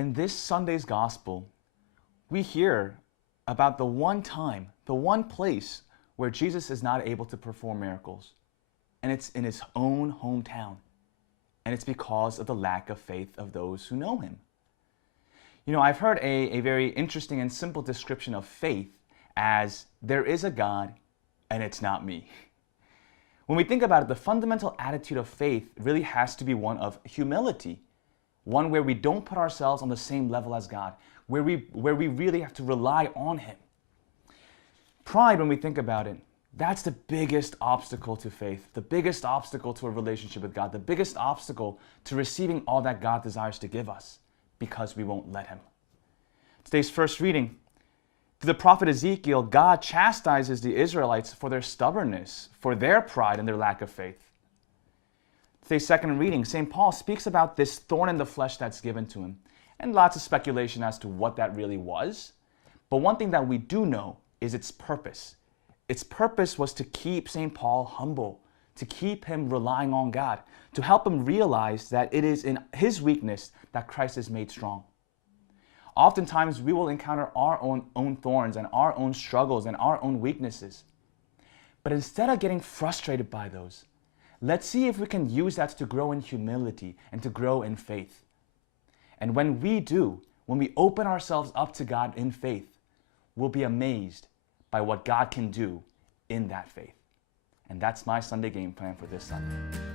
In this Sunday's gospel, we hear about the one time, the one place where Jesus is not able to perform miracles. And it's in his own hometown. And it's because of the lack of faith of those who know him. You know, I've heard a very interesting and simple description of faith as there is a God and it's not me. When we think about it, the fundamental attitude of faith really has to be one of humility. One where we don't put ourselves on the same level as God, where we really have to rely on him. Pride, when we think about it, that's the biggest obstacle to faith, the biggest obstacle to a relationship with God, the biggest obstacle to receiving all that God desires to give us, because we won't let him. Today's first reading, through the prophet Ezekiel, God chastises the Israelites for their stubbornness, for their pride and their lack of faith. Today's second reading, St. Paul speaks about this thorn in the flesh that's given to him, and lots of speculation as to what that really was. But one thing that we do know is its purpose. Its purpose was to keep St. Paul humble, to keep him relying on God, to help him realize that it is in his weakness that Christ is made strong. Oftentimes, we will encounter our own thorns and our own struggles and our own weaknesses. But instead of getting frustrated by those, let's see if we can use that to grow in humility and to grow in faith. And when we do, when we open ourselves up to God in faith, we'll be amazed by what God can do in that faith. And that's my Sunday game plan for this Sunday.